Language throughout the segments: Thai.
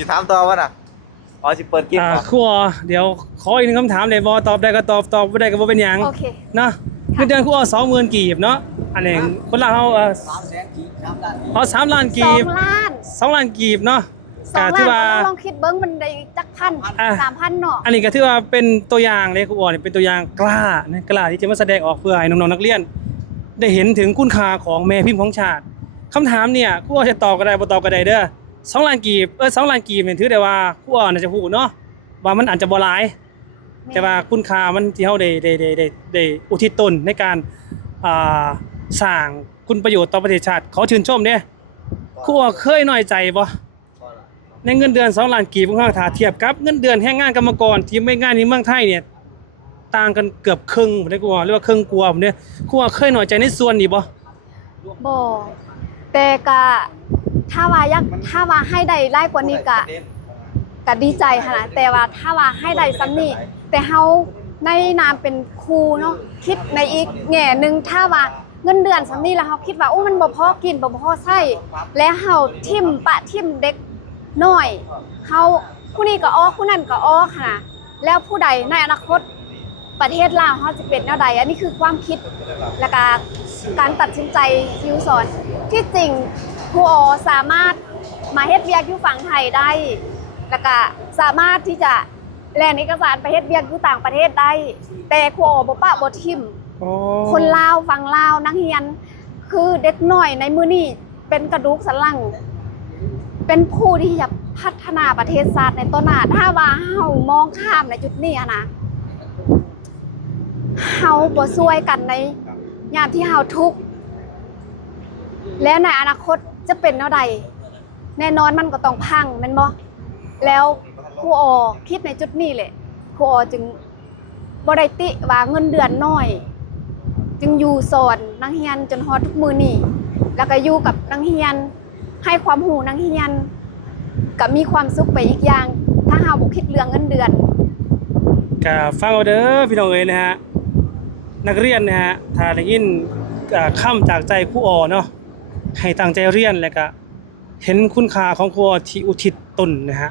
สิถามต่อวะน่ะอ๋อสิเปิดคลิปเหรอ ครูอ๋อเดี๋ยวขออีกหนึ่งคำถามเลยบ่ตอบได้ก็ตอบไม่ได้ก็บ่เป็นหยัง โอเค เนาะเงินเดือนครูอ๋อ20,000กีบเนาะอันนี้คนลาวเขา3 ล้านกี สอง บ ล้าน 2 ล้านกีบเนาะ สอง ก็ถือ ล้า ว่า นลองคิดเบิ้งมันได้จักพัน อ่ะ 3,000เนาะ อันนี้ก็ถือว่าเป็นตัวอย่างเลยครูอ๋อนี่เป็นตัวอย่างกล้านะกล้าที่จะมาแสดงออกเพื่อให้น้องๆนักเรียน ได้เห็นถึงคุณค่าของแม่พิมพ์ของชาติคำถามเนี่ยครูอ๋อจะตอบก็ได้บ่ตอบก็ได้เด้อ2 ล้านกีบ2 ล้านกีบเนี่ยถือได้ว่าครูอ๋อน่าจะพูดเนาะว่ามันอาจจะบ่หลาย แต่ว่าคุณค่ามันที่เขาได้อุทิศตนในการสร้างคุณประโยชน์ต่อประเทศชาติเขาชื่นชมเด้ครูเคยน้อยใจบ่ในเงินเดือน2 ล้านกีบของเราถ้าเทียบกับเงินเดือนแรงงานกรรมกรที่ไม่งานในเมืองไทยเนี่ยต่างกันเกือบครึ่งบ่ได้ครูหรือว่าครึ่งกว่าผมเนี่ยครูเคยน้อยใจในส่วนนี้บ่ บ่แต่ก็ถ้าว่าให้ได้หลายกว่านี้ก็ดีใจค่ะนะแต่ว่าถ้าว่าให้ได้ซ้ำนี่แต่เฮาในนามเป็นครูเนาะคิดในอีกแง่หนึงถ้าว่าเงินเดือนซ้ำนี่แล้วเฮาคิดว่าโอ้มันบ่พอกินบ่พอใช้และเฮาทิ่มปะทิ่มเด็กน้อยเฮาผู้นี้ก็อ้อผู้นั้นก็อ้อค่ะนะแล้วผู้ใดในอนาคตประเทศลาวเฮาสิเป็นแนวใดอันนี้คือความคิดและการตัดสินใจที่อยู่สอนที่จริงครูออสามารถมาเฮ็ดเวียกอยู่ฝั่งไทยได้ แล้วก็สามารถที่จะแลนเอกสารไปเฮ็ดเวียกอยู่ต่างประเทศได้ แต่ครูออบ่ปะบ่ทิ่ม คนลาวฟังลาวนักเรียนคือเด็กน้อยในมื้อนี้เป็นกระดูกสันหลัง เป็นผู้ที่จะพัฒนาประเทศชาติในต้นหน้าถ้าว่าเฮามองข้ามในจุดนี้อะนะเฮาบ่ช่วยกันในยามที่เฮาทุกข์แล้วในอนาคตจะเป็นแนวใดแน่นอนมันก็ต้องพังแม่นบ่แล้วครูออคิดในจุดนี้แหละครูออจึงบ่ได้ติว่าเงินเดือนน้อย จึงอยู่สอนนักเรียนจนฮอดทุกมื้อนี้แล้วก็อยู่กับนักเรียนให้ความรู้นักเรียนก็มีความสุขไปอีกอย่าง ถ้าเฮาบ่คิดเรื่องเงินเดือน ก็ฟังเอาเด้อพี่น้องเอ๋ยนะฮะนักเรียนนะฮะถ้าได้ยินคำจากใจครูอ๋อเนาะให้ตั้งใจเรียนแล้วก็เห็นคุณค่าของครูอ๋อที่อุทิศตนนะฮะ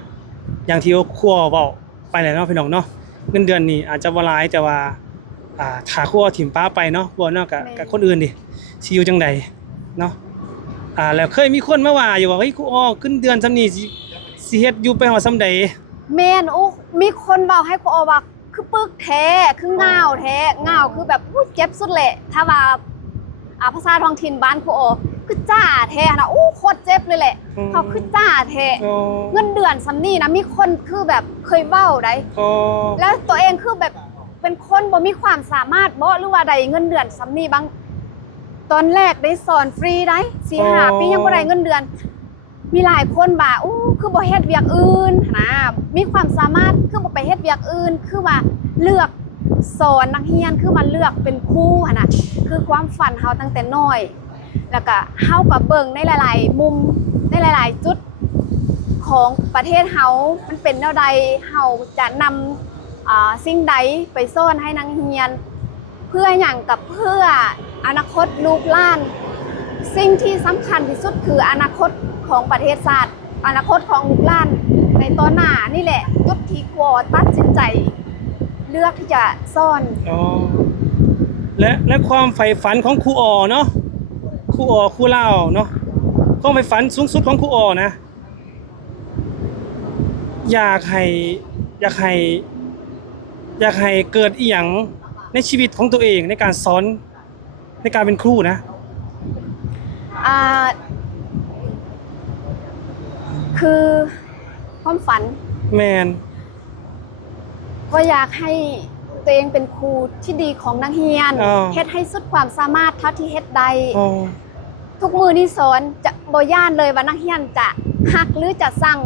อย่างที่ครูอ๋อเว้าไปแล้วเนาะพี่น้องเนาะเงินเดือนนี่อาจจะบ่หลายแต่ว่าถ้าครูอ๋อถิ่มป้าไปเนาะครูอ๋อเนาะกับคนอื่นดิสิอยู่จังใดเนาะแล้วเคยมีคนมาว่าอยู่ว่าเฮ้ยครูอ๋อขึ้นเดือนซำนี้สิเฮ็ดอยู่ไปฮอดซำใด แม่นโอ้มีคนเว้าให้ครูออว่าคือปึกแท้คือง่าวแท้ง่าวคือแบบเจ็บสุดแหละถ้าว่าภาษาท้องถิ่นบ้านครูออคือจ้าแท้นะโอ้โคตรเจ็บเลยแหละเขาคือจ้าแท้เงินเดือนซำนี้นะมีคนคือแบบเคยเว้าได้แล้วตัวเองคือแบบเป็นคนบ่มีความสามารถบ่หรือว่าใดเงินเดือนซำนี้บางตอนแรกได้สอนฟรีได้ 4-5 ปียังบ่ได้เงินเดือนมีหลายคนว่าอู้คือบ่เฮ็ดเวียกอื่นนะมีความสามารถคือบ่ไปเฮ็ดเวียกอื่นคือว่าเลือกสอนนักเรียนคือมาเลือกเป็นครูหั่นน่ะคือความฝันเฮาตั้งแต่น้อยแล้วก็เฮาก็เบิ่งในหลายๆมุมในหลายๆจุดของประเทศเฮามันเป็นแนวใดเฮาจะนำสิ่งใดไปสอนให้นักเรียนเพื่อหยังกับเพื่ออนาคตลูกหลานสิ่งที่สำคัญที่สุดคืออนาคตของประเทศชาติอนาคตของลูกหลานในตอนหน้านี่แหละจุดที่ครูตัดสินใจเลือกที่จะซ่อนและความใฝ่ฝันของครูอ๋อเนาะครูอ๋อครูเล่าเนาะความใฝ่ฝันสูงสุดของครูอ๋อนะอยากให้เกิดอีหยังในชีวิตของตัวเองในการสอนในการเป็นครูนะคือความฝันแมนก็อยากให้ตัวเองเป็นครูที่ดีของนักเรียนเฮ็ดให้สุดความสามารถเท่าที่เฮ็ดได้ทุกมือนี่สอนจะบ่ย่านเลยว่านักเรียนจะฮักหรือจะสั่ง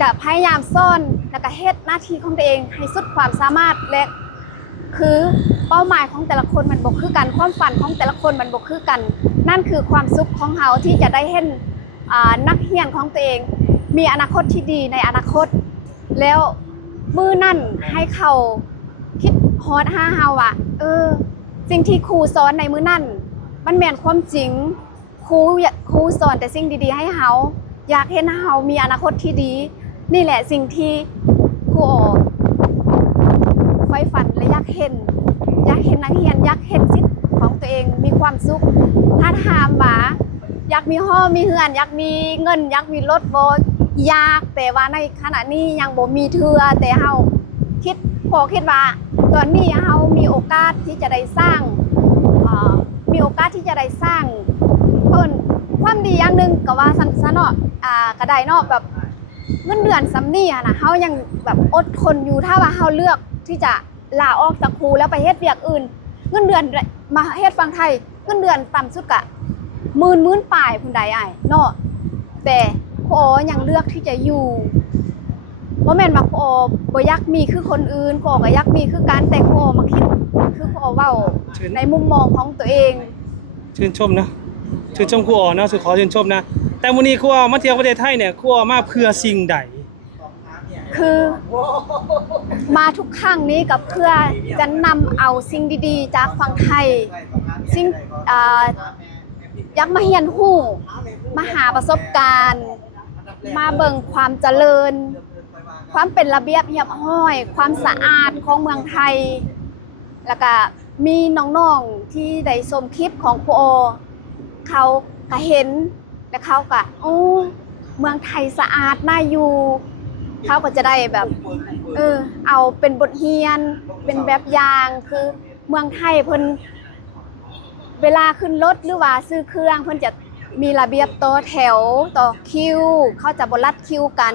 จะพยายามสอนแล้วก็เฮ็ดหน้าที่ของตัวเองให้สุดความสามารถและคือเป้าหมายของแต่ละคนมันบ่คือกันความฝันของแต่ละคนมันบ่คือกันนั่นคือความสุขของเฮาที่จะได้เห็นนักเรียนของตัวเองมีอนาคตที่ดีในอนาคตแล้วมื้อนั่นให้เขาคิดฮอดหาเฮาว่าสิ่งที่ครูสอนในมื้อนั่นมันแม่นความจริงครูสอนแต่สิ่งดีๆให้เฮา อยากเห็นเฮามีอนาคตที่ดี นี่แหละสิ่งที่ครูอ๋อใฝ่ฝันและอยากเห็นนักเรียนอยากเห็นสิทธิ์ของตัวเองมีความสุขถ้าถามว่าอยากมีห้องมีเฮือนอยากมีเงินอยากมีรถบ่อยากแต่ว่าในขณะนี้ยังบ่มีเทื่อแต่เฮาคิดว่าตอนนี้เฮามีโอกาสที่จะได้สร้างมีโอกาสที่จะได้สร้างเพิ่นความดีอย่างหนึงก็ว่าซั่นๆเนาะก็ได้เนาะแบบเงินเดือนซำนี้อะนะเฮายังแบบอดทนอยู่ถ้าว่าเฮาเลือกที่จะลาออกจากครูแล้วไปเฮ็ดเวียกอื่นเงินเดือนมาเฮ็ดฝั่งไทยเงินเดือนต่ำสุดก็หมื่นปลายพุ่นใดอ้ายเนาะแต่ครูอ๋อยังเลือกที่จะอยู่บ่แม่นว่าครูอ๋อบ่อยากมีคือคนอื่นครูอ๋อก็อยากมีคือกันแต่ครูอ๋อมาคิดคือครูอ๋อเว้าในมุมมองของตัวเอง ชื่นชมนะชื่นชมครูอ๋อเนาะสุดขอชื่นชมนะแต่วันนี้ครูอ๋อมาเที่ยวประเทศไทยเนี่ยครูอ๋อมาเพื่อสิ่งใด คือมาทุกครั้งนี้ก็เพื่อจะนำเอาสิ่งดีๆจากฝั่งไทยสิ่งอยากมาเรียนรู้มาหาประสบการณ์มาเบิ่งความเจริญความเป็นระเบียบเรียบร้อยความสะอาดของเมืองไทยแล้วก็มีน้องๆที่ได้ชมคลิปของครูอ๋อเขาก็เห็นและเขาก็เมืองไทยสะอาดน่าอยู่เขาก็จะได้แบบเอาเป็นบทเรียนเป็นแบบอย่างคือเมืองไทยเพิ่นเวลาขึ้นรถหรือว่าซื้อเครื่องเพิ่นจะมีระเบียบต่อแถวต่อคิวเขาจะบ่รัดคิวกัน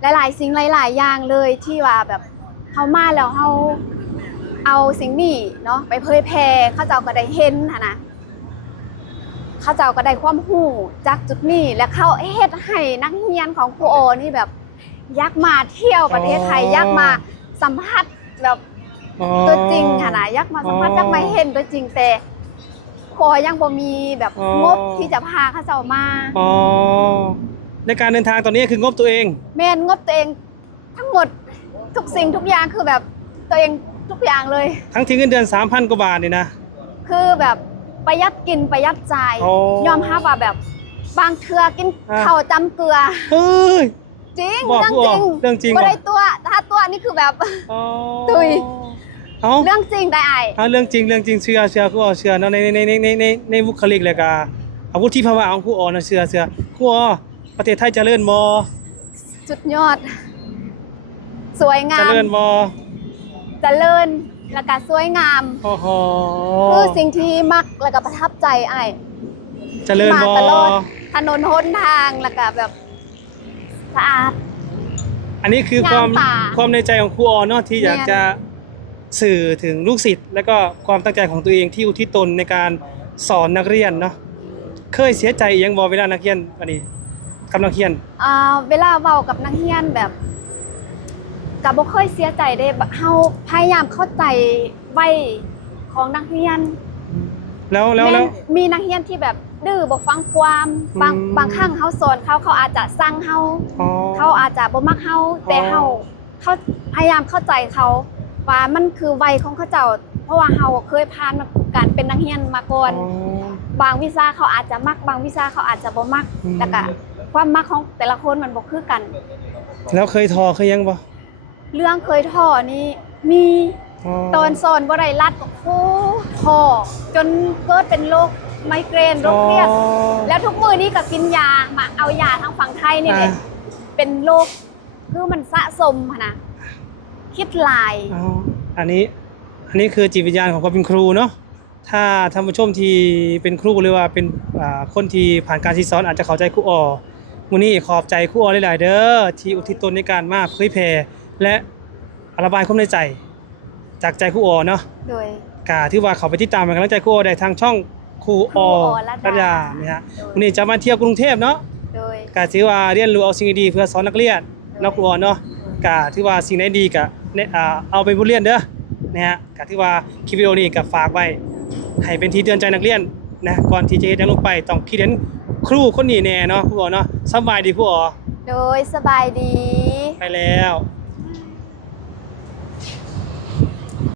หลายๆสิ่งหลายๆอย่างเลยที่ว่าแบบเฮามาแล้วเฮาเอาสิ่งนี้เนาะไปเผยแพร่เขาเจ้าก็ได้เห็นหั่นนะเขาเจ้าก็ได้ความรู้จากจุดนี้และเขาเฮ็ดให้นักเรียนของครูอ๋อนี่แบบอยากมาเที่ยวประเทศไทยอยากมาสัมผัสแบบตัวจริงค่ะนะอยากมาสัมผัสอยากมาเห็นตัวจริงแต่ครูอ๋อยังบ่มีแบบงบที่จะพาเขาเจ้ามาในการเดินทางตอนนี้คืองบตัวเองแม่นงบตัวเองทั้งหมดทุกสิ่งทุกอย่างคือแบบตัวเองทุกอย่างเลยทั้งที่เงินเดือน 3,000 กว่าบาทนี่นะคือแบบประหยัดกินประหยัดใจยอมรับว่าแบบบางเทื่อกินข้าวจำเกลือเฮ้ยจริงเรื่องจริงบ่ได้ตัวถ้าตัวนี่คือแบบตุยเรื่องจริงได้อ้ายเรื่องจริงเชื่อครูอ๋อเชื่อเนาะในบุคลิกแล้วก็อาวุธที่ภาวะของครูอ๋อนะเชื่อครูอ๋อประเทศไทยเจริญบ่สุดยอดสวยงามเจริญบ่เจริญแล้วก็สวยงามคือสิ่งที่มักแล้วก็ประทับใจอ้ายเจริญบ่ตลอดถนนหนทางแล้วก็แบบสะอาดอันนี้คือความในใจของครูอ๋อเนาะที่อยากจะสื่อถึงลูกศิษย์แล้วก็ความตั้งใจของตัวเองที่อุทิศตนในการสอนนักเรียนเนาะเคยเสียใจอีหยังบ่เวลานักเรียนอันนี้กับนักเรียนเวลาเว้ากับนักเรียนแบบก็บ่เคยเสียใจเด้เฮาพยายามเข้าใจไว้ของนักเรียนแล้วมีนักเรียนที่แบบดื้อบ่ฟังความบางครั้งเฮาสอนเขาอาจจะสั่งเฮาเขาอาจจะบ่มักเฮาแต่เฮาพยายามเข้าใจเขาว่ามันคือวัยของเขาเจ้าเพราะว่าเฮาเคยผ่านการเป็นนักเรียนมาก่อนบางวิชาเขาอาจจะมักบางวิชาเขาอาจจะบ่มักแล้วก็ความมักของแต่ละคนมันบ่คือกันแล้วเคยท้อเคยยังบ่เรื่องเคยท้อนี่มีตอนสอนบ่ได้รัดก็ท้อจนเกิดเป็นโรคไมเกรนโรคเครียดแล้วทุกมื้อนี้ก็กินยามาเอายาทางฝั่งไทยนี่แหละเป็นโรคคือมันสะสมหั่นน่ะคิดหลายอันนี้คือจิตวิญญาณของความเป็นครูเนาะถ้าท่านผู้ชมที่เป็นครูหรือว่าเป็นคนที่ผ่านการสอนอาจจะเข้าใจครูอ๋อมื้อนี้ขอบใจครูอ๋อหลายๆเด้อที่อุทิศตนในการมาเผยแพร่และระบายความในใจจากใจครูอ๋อเนาะโดยก็ถือว่าเขาไปติดตามเป็นกำลังใจครูอ๋อได้ทางช่องครูอ๋อรัตดานะฮะมื้อนี้จะมาเที่ยวกรุงเทพเนาะโดยก็ถือว่าเรียนรู้เอาสิ่งดีๆเพื่อสอนนักเรียนเนาะครูอ๋อเนาะก็ถือว่าสิ่งไหนดีก็เอาไปบทเรียนเด้อนะฮะก็ถือว่าคลิปวิดีโอนี้ก็ฝากไว้ให้เป็นที่เตือนใจนักเรียนนะก่อนที่จะเฮ็ดหยังลงไปต้องคิดเห็นครูคนนี้แน่เนาะครูอ๋อเนาะสบายดีครูอ๋อโดยสบายดีไปแล้ว